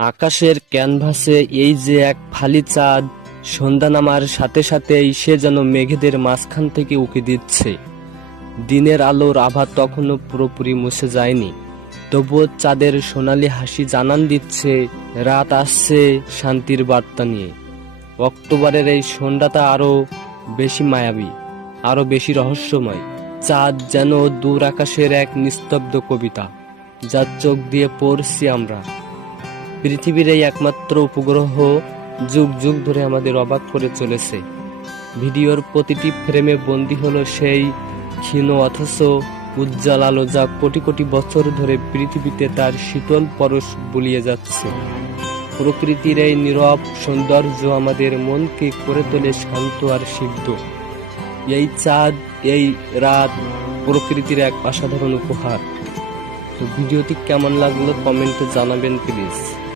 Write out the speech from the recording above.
আকাশের ক্যানভাসে এই যে এক ফালি চাঁদ, সন্ধ্যা নামার সাথে সাথেই সে যেন মেঘেদের মাঝখান থেকে উঁকি দিচ্ছে। দিনের আলোর আভা তখনও পুরোপুরি মুছে যায়নি, তবুও চাঁদের সোনালি হাসি জানান দিচ্ছে রাত আসছে শান্তির বার্তা নিয়ে। অক্টোবরের এই সন্ধ্যাটা আরো বেশি মায়াবী, আরো বেশি রহস্যময়। চাঁদ যেন দূর আকাশের এক নিস্তব্ধ কবিতা, যার চোখ দিয়ে পড়ছি আমরা। পৃথিবীর এই একমাত্র উপগ্রহ যুগ যুগ ধরে আমাদের অবাক করে চলেছে। ভিডিওর প্রতিটি ফ্রেমে বন্দী হলো সেই ক্ষীণ অথচ উজ্জ্বল আলো, যা কোটি কোটি বছর ধরে পৃথিবীতে তার শীতল পরশ বুলিয়ে যাচ্ছে। প্রকৃতির এই নীরব সৌন্দর্য আমাদের মনকে করে তোলে শান্ত আর সিদ্ধ। এই চাঁদ, এই রাত প্রকৃতির এক অসাধারণ উপহার। তো ভিডিওটি কেমন লাগলো কমেন্টে জানাবেন প্লিজ।